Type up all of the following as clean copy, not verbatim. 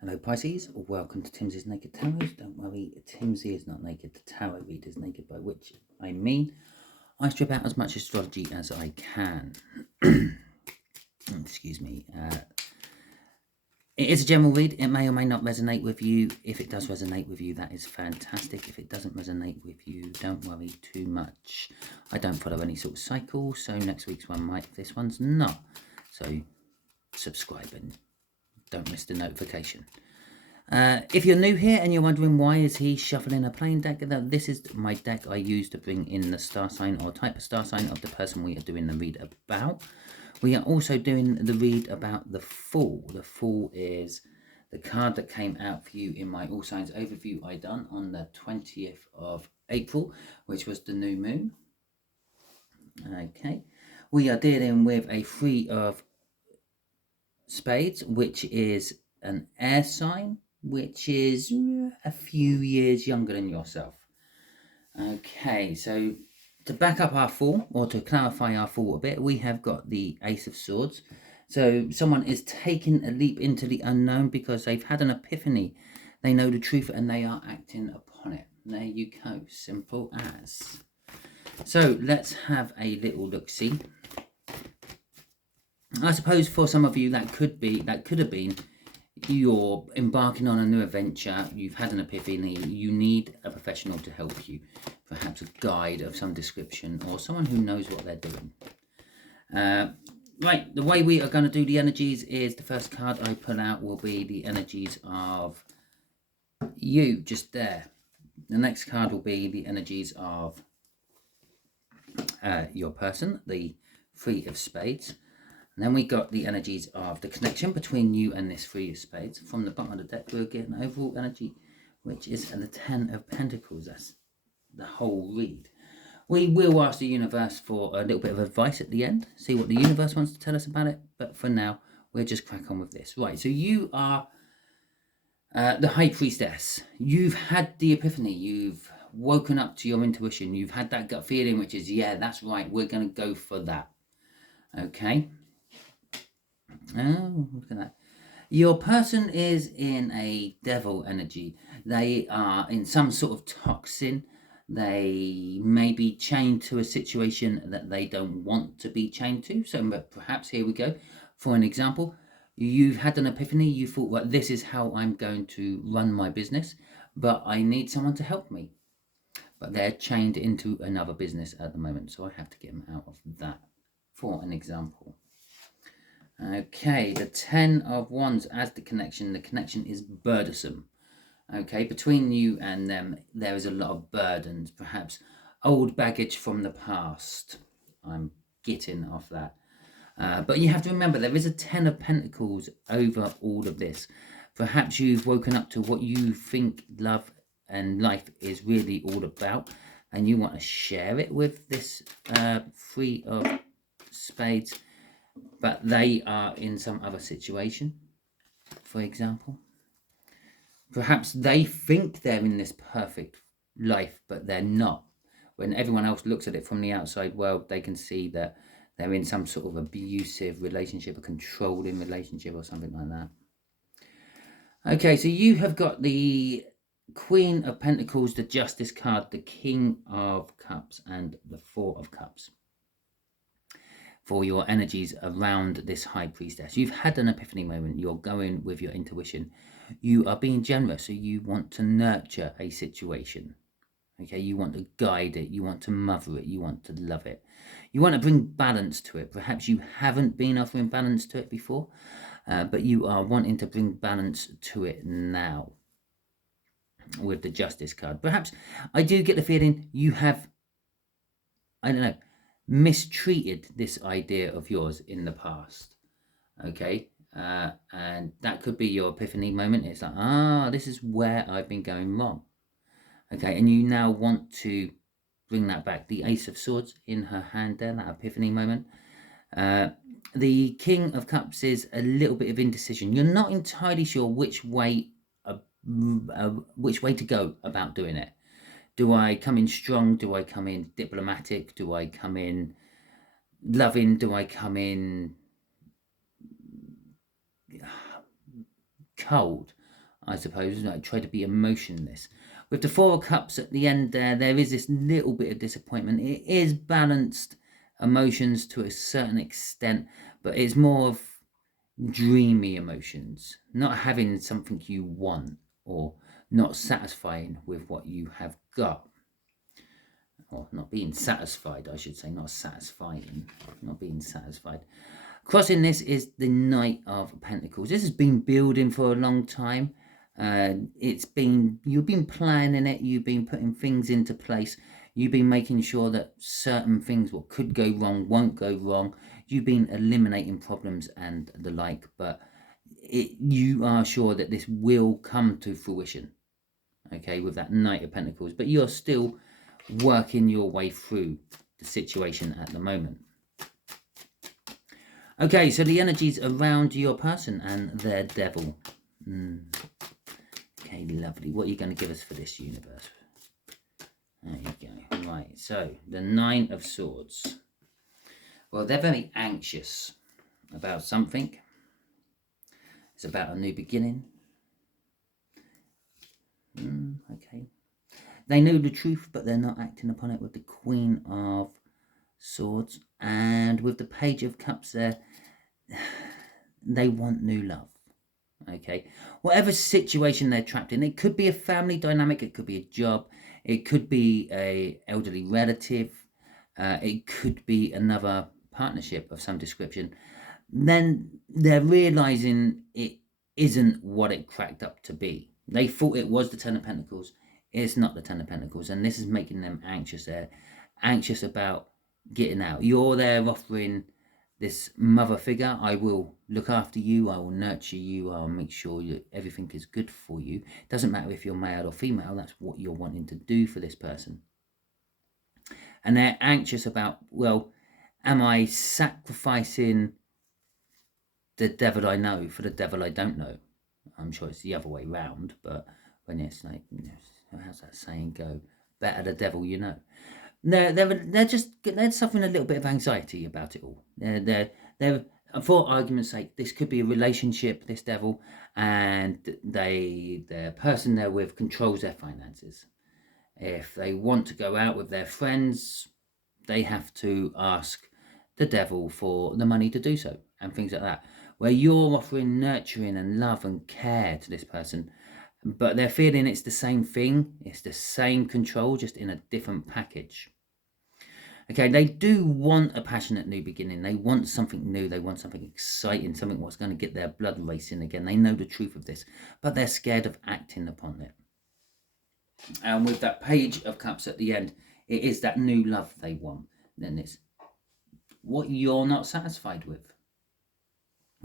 Hello Pisces, welcome to Timsy's Naked Tarot. Don't worry, Timsy is not naked, the tarot reader is naked, by which I mean I strip out as much astrology as I can. Excuse me. It is a general read, it may or may not resonate with you. If it does resonate with you, that is fantastic. If it doesn't resonate with you, don't worry too much. I don't follow any sort of cycle, so next week's one might, this one's not. So subscribe and don't miss the notification. If you're new here and you're wondering why is he shuffling a plain deck, this is my deck I use to bring in the star sign or type of star sign of the person we are doing the read about. We are also doing the read about the Fool. The Fool is the card that came out for you in my All Signs overview I done on the 20th of April, which was the new moon. Okay, we are dealing with a Three of Spades, which is an air sign, which is a few years younger than yourself. Okay, so to back up our Fool, or to clarify our Fool a bit, we have got the Ace of Swords. So someone is taking a leap into the unknown because they've had an epiphany. They know the truth and they are acting upon it. There you go, simple as. So let's have a little look-see. I suppose for some of you that could have been you're embarking on a new adventure, you've had an epiphany, you need a professional to help you, perhaps a guide of some description or someone who knows what they're doing. Right, the way we are going to do the energies is the first card I pull out will be the energies of you, just there. The next card will be the energies of your person, the Three of Spades. And then we got the energies of the connection between you and this Three of Spades. From the bottom of the deck, we'll get an overall energy, which is the Ten of Pentacles. That's the whole read. We will ask the universe for a little bit of advice at the end, see what the universe wants to tell us about it. But for now, we'll just crack on with this. Right, so you are the High Priestess. You've had the epiphany. You've woken up to your intuition. You've had that gut feeling, which is, yeah, that's right. We're going to go for that. Okay. Oh, look at that. Your person is in a devil energy. They are in some sort of toxin. They may be chained to a situation that they don't want to be chained to. So perhaps here we go. For an example, you've had an epiphany. You thought, well, this is how I'm going to run my business, but I need someone to help me. But they're chained into another business at the moment, so I have to get them out of that, for an example. Okay, the Ten of Wands as the connection. The connection is burdensome. Okay, between you and them, there is a lot of burdens, perhaps old baggage from the past. I'm getting off that. But you have to remember, there is a Ten of Pentacles over all of this. Perhaps you've woken up to what you think love and life is really all about, and you want to share it with this Three of Spades, but they are in some other situation, for example. Perhaps they think they're in this perfect life, but they're not. When everyone else looks at it from the outside world, they can see that they're in some sort of abusive relationship, a controlling relationship or something like that. Okay, so you have got the Queen of Pentacles, the Justice card, the King of Cups, and the Four of Cups. For your energies around this High Priestess. You've had an epiphany moment. You're going with your intuition. You are being generous, so you want to nurture a situation. Okay, you want to guide it. You want to mother it. You want to love it. You want to bring balance to it. Perhaps you haven't been offering balance to it before, but you are wanting to bring balance to it now with the Justice card. Perhaps I do get the feeling you have, I don't know, mistreated this idea of yours in the past. Okay, and that could be your epiphany moment. It's like, this is where I've been going wrong. Okay, and you now want to bring that back. The Ace of Swords in her hand there, that epiphany moment. The King of Cups is a little bit of indecision. You're not entirely sure which way to go about doing it. Do I come in strong? Do I come in diplomatic? Do I come in loving? Do I come in cold? I suppose, like try to be emotionless. With the Four of Cups at the end there is this little bit of disappointment. It is balanced emotions to a certain extent, but it's more of dreamy emotions, not having something you want or not satisfying with what you have got. Or not being satisfied, I should say, not satisfying, not being satisfied. Crossing this is the Knight of Pentacles. This has been building for a long time. You've been planning it, you've been putting things into place, you've been making sure that certain things what could go wrong won't go wrong, you've been eliminating problems and the like, but you are sure that this will come to fruition, okay, with that Knight of Pentacles, but you're still working your way through the situation at the moment. Okay, so the energies around your person and their devil. Okay, lovely. What are you going to give us for this universe? There you go. Right, so the Nine of Swords. Well, they're very anxious about something. It's about a new beginning. Okay. They know the truth, but they're not acting upon it with the Queen of Swords. And with the Page of Cups there, they want new love. Okay, whatever situation they're trapped in, it could be a family dynamic, it could be a job, it could be a elderly relative, it could be another partnership of some description. Then they're realizing it isn't what it cracked up to be. They thought it was the Ten of Pentacles. It's not the Ten of Pentacles, and this is making them anxious. They're anxious about getting out. You're there offering this mother figure. I will look after you, I will nurture you, I'll make sure that everything is good for you. It doesn't matter if you're male or female, that's what you're wanting to do for this person. And they're anxious about, well, am I sacrificing the devil I know for the devil I don't know? I'm sure it's the other way round, but when it's like, how's that saying go? Better the devil you know. They're suffering a little bit of anxiety about it all. They're for argument's sake, this could be a relationship, this devil, and the person they're with controls their finances. If they want to go out with their friends, they have to ask the devil for the money to do so, and things like that. Where you're offering nurturing and love and care to this person, but they're feeling it's the same thing, it's the same control, just in a different package. Okay, they do want a passionate new beginning. They want something new. They want something exciting, something what's going to get their blood racing again. They know the truth of this, but they're scared of acting upon it. And with that Page of Cups at the end, it is that new love they want. Then it's what you're not satisfied with.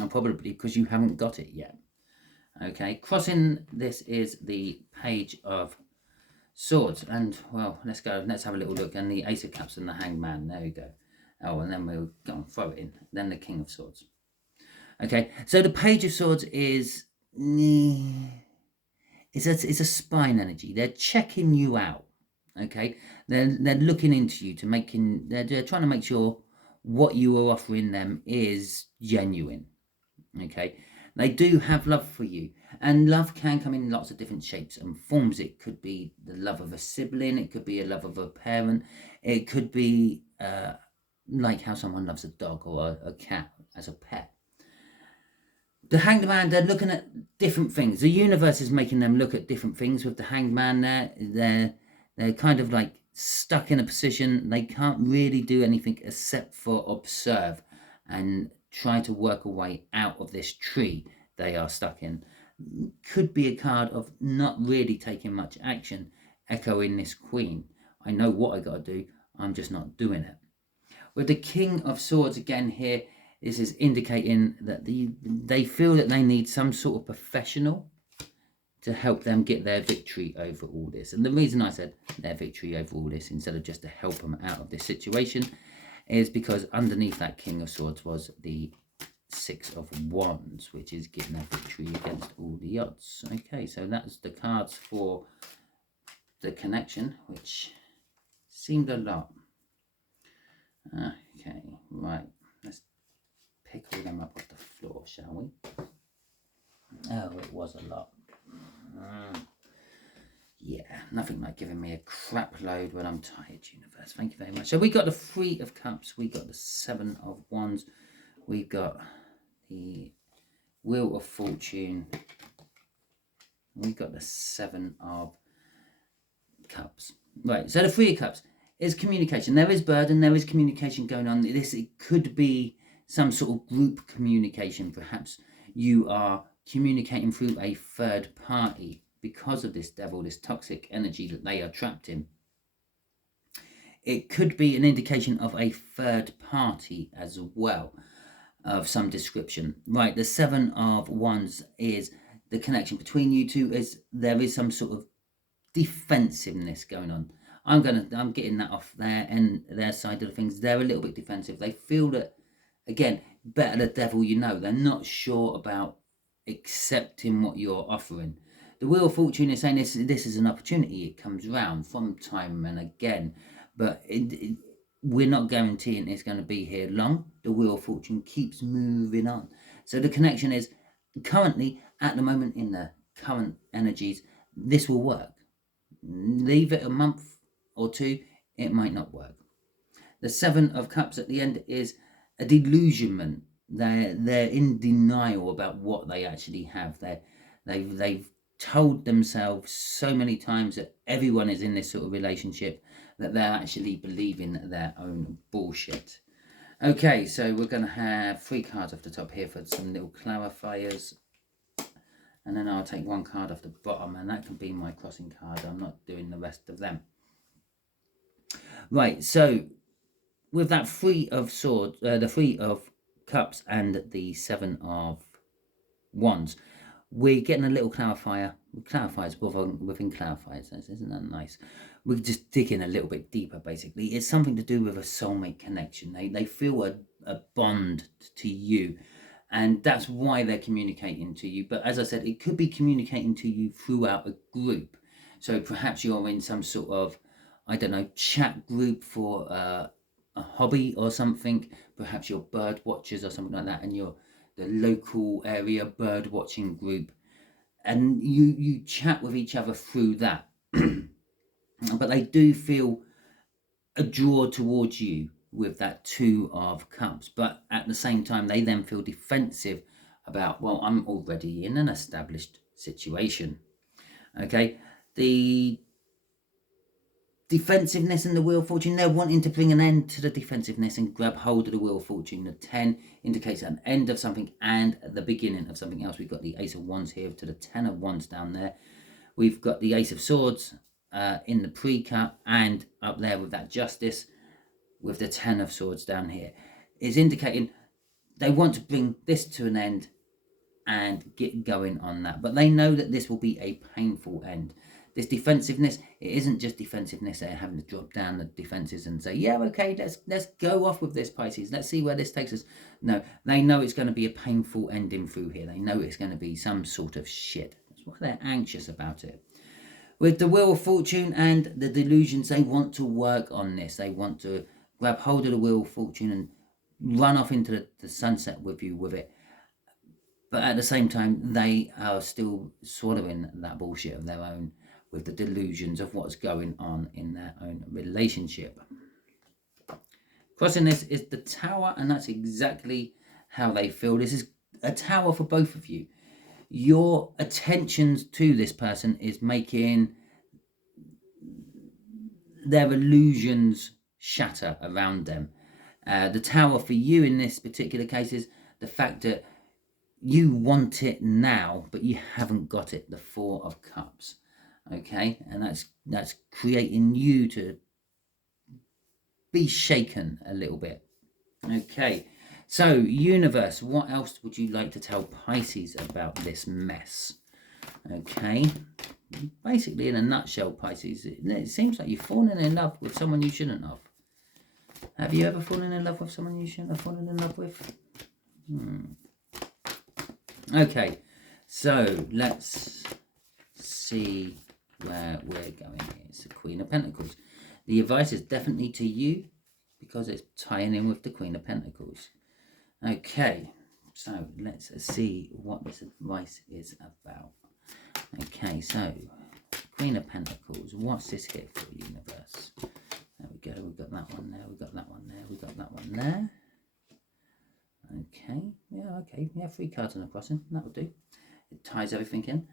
And probably because you haven't got it yet. Okay, crossing this is the Page of Swords, and well, let's have a little look. And the Ace of Cups and the Hanged Man. There we go. Oh, and then we'll go and throw it in. Then the King of Swords. Okay, so the Page of Swords is it's a spine energy. They're checking you out. Okay, they're looking into you they're trying to make sure what you are offering them is genuine. Okay, they do have love for you, and love can come in lots of different shapes and forms. It could be the love of a sibling, it could be a love of a parent, it could be like how someone loves a dog or a cat as a pet. The Hanged Man, they're looking at different things. The universe is making them look at different things. With the Hanged Man there, they're kind of like stuck in a position. They can't really do anything except for observe and try to work a way out of this tree they are stuck in. Could be a card of not really taking much action, echoing this Queen. I know what I got to do, I'm just not doing it. With the King of Swords again here, this is indicating that they feel that they need some sort of professional to help them get their victory over all this. And the reason I said their victory over all this instead of just to help them out of this situation is because underneath that King of Swords was the Six of Wands, which is getting a victory against all the odds. Okay, so that's the cards for the connection, which seemed a lot. Okay, right, let's pick all them up off the floor, shall we? Oh, it was a lot. Yeah, nothing like giving me a crap load when I'm tired, universe. Thank you very much. So we got the Three of Cups, we got the Seven of Wands, we've got the Wheel of Fortune, we've got the Seven of Cups. Right, so the Three of Cups is communication. There is burden, there is communication going on. It could be some sort of group communication. Perhaps you are communicating through a third party because of this devil, this toxic energy that they are trapped in. It could be an indication of a third party as well, of some description. Right, the Seven of Wands is the connection between you two. There is some sort of defensiveness going on. I'm getting that off their side of the things. They're a little bit defensive. They feel that, again, better the devil you know. They're not sure about accepting what you're offering. The Wheel of Fortune is saying this is an opportunity. It comes round from time and again, but we're not guaranteeing it's going to be here long. The Wheel of Fortune keeps moving on. So the connection is currently, at the moment, in the current energies, this will work. Leave it a month or two, it might not work. The Seven of Cups at the end is a delusionment. They're in denial about what they actually have. They've told themselves so many times that everyone is in this sort of relationship that they're actually believing their own bullshit. Okay, so we're going to have 3 cards off the top here for some little clarifiers. And then I'll take 1 card off the bottom, and that can be my crossing card. I'm not doing the rest of them. Right, so with that Three of Swords, the Three of Cups and the Seven of Wands, we're getting a little clarifier. Clarifiers within clarifiers, isn't that nice? We're just digging a little bit deeper, basically. It's something to do with a soulmate connection. They feel a bond to you. And that's why they're communicating to you. But as I said, it could be communicating to you throughout a group. So perhaps you're in some sort of, I don't know, chat group for a hobby or something. Perhaps you're bird watchers or something like that, and you're the local area bird watching group. And you chat with each other through that. But they do feel a draw towards you with that Two of Cups, but at the same time they then feel defensive about, well, I'm already in an established situation. Okay, the defensiveness in the Wheel of Fortune, they're wanting to bring an end to the defensiveness and grab hold of the Wheel of Fortune. The 10 indicates an end of something and the beginning of something else. We've got the Ace of Wands here to the 10 of Wands down there. We've got the Ace of Swords in the pre-cut, and up there with that Justice, with the 10 of Swords down here, is indicating they want to bring this to an end and get going on that. But they know that this will be a painful end. This defensiveness, it isn't just defensiveness. They're having to drop down the defenses and say, yeah, okay, let's go off with this, Pisces. Let's see where this takes us. No, they know it's going to be a painful ending through here. They know it's going to be some sort of shit. That's why they're anxious about it. With the Wheel of Fortune and the delusions, they want to work on this. They want to grab hold of the Wheel of Fortune and run off into the sunset with you with it. But at the same time, they are still swallowing that bullshit of their own with the delusions of what's going on in their own relationship. Crossing this is the Tower, and that's exactly how they feel. This is a tower for both of you. Your attentions to this person is making their illusions shatter around them. The Tower for you in this particular case is the fact that you want it now, but you haven't got it. The Four of Cups. Okay, and that's creating you to be shaken a little bit. Okay, so universe, what else would you like to tell Pisces about this mess? Okay, basically in a nutshell, Pisces, it seems like you've fallen in love with someone you shouldn't have. Have you ever fallen in love with someone you shouldn't have fallen in love with? Okay, so let's see where we're going here. It's the Queen of Pentacles. The advice is definitely to you because it's tying in with the Queen of Pentacles. Okay, so let's see what this advice is about. Okay, so Queen of Pentacles. What's this here for, universe? There we go. We've got that one there. We've got that one there. We've got that one there. Okay. Yeah, okay. Yeah, 3 cards on a crossing. That'll do. It ties everything in.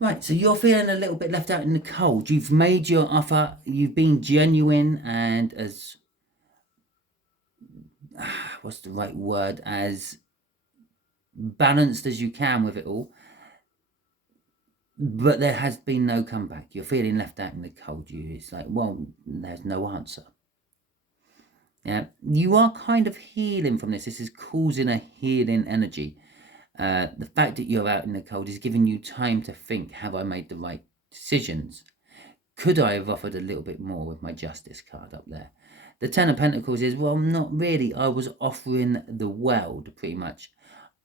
Right, so you're feeling a little bit left out in the cold. You've made your offer. You've been genuine and as... what's the right word? As balanced as you can with it all. But there has been no comeback. You're feeling left out in the cold. It's like, well, there's no answer. Yeah, you are kind of healing from this. This is causing a healing energy. The fact that you're out in the cold is giving you time to think, have I made the right decisions? Could I have offered a little bit more with my Justice card up there? The Ten of Pentacles is, well, not really. I was offering the world, pretty much.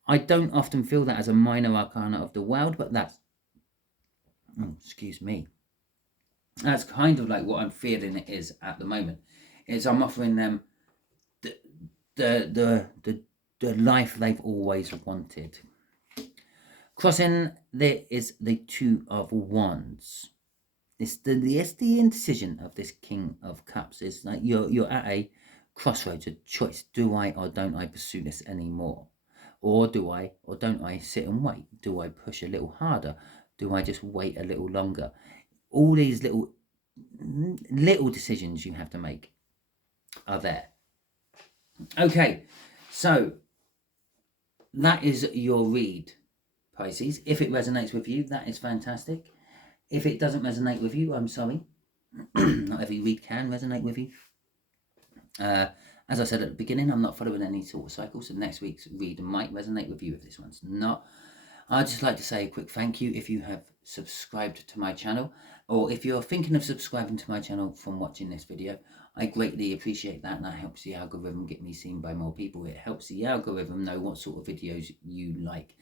I don't often feel that as a minor arcana of the world, but that's... oh, excuse me. That's kind of like what I'm feeling it is at the moment. Is I'm offering them the life they've always wanted. Crossing there is the Two of Wands. It's the indecision of this King of Cups. It's like you're at a crossroads, a choice. Do I or don't I pursue this anymore? Or do I or don't I sit and wait? Do I push a little harder? Do I just wait a little longer? All these little decisions you have to make are there. Okay, so that is your read, Pisces. If it resonates with you, that is fantastic. If it doesn't resonate with you, I'm sorry. Not every read can resonate with you. As I said at the beginning, I'm not following any sort of cycle, so next week's read might resonate with you if this one's not. I'd just like to say a quick thank you if you have subscribed to my channel, or if you're thinking of subscribing to my channel from watching this video. I greatly appreciate that, and that helps the algorithm get me seen by more people. It helps the algorithm know what sort of videos you like.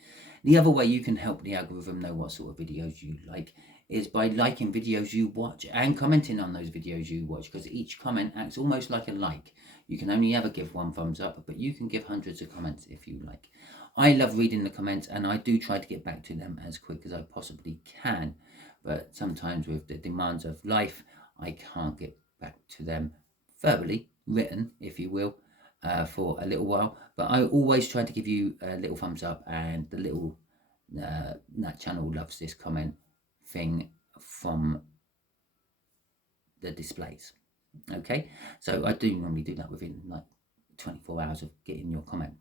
The other way you can help the algorithm know what sort of videos you like is by liking videos you watch and commenting on those videos you watch, because each comment acts almost like a like. You can only ever give 1 thumbs up, but you can give hundreds of comments if you like. I love reading the comments, and I do try to get back to them as quick as I possibly can, but sometimes with the demands of life, I can't get back to them verbally, written, if you will, for a little while. But I always try to give you a little thumbs up, and the little that channel loves this comment thing from the displays. Okay, so I do normally do that within like 24 hours of getting your comment.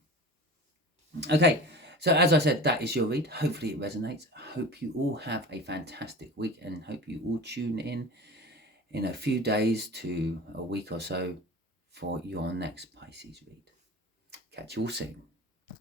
Okay, so as I said, that is your read. Hopefully it resonates. Hope you all have a fantastic week, and hope you all tune in a few days to a week or so for your next Pisces read. Catch you all soon.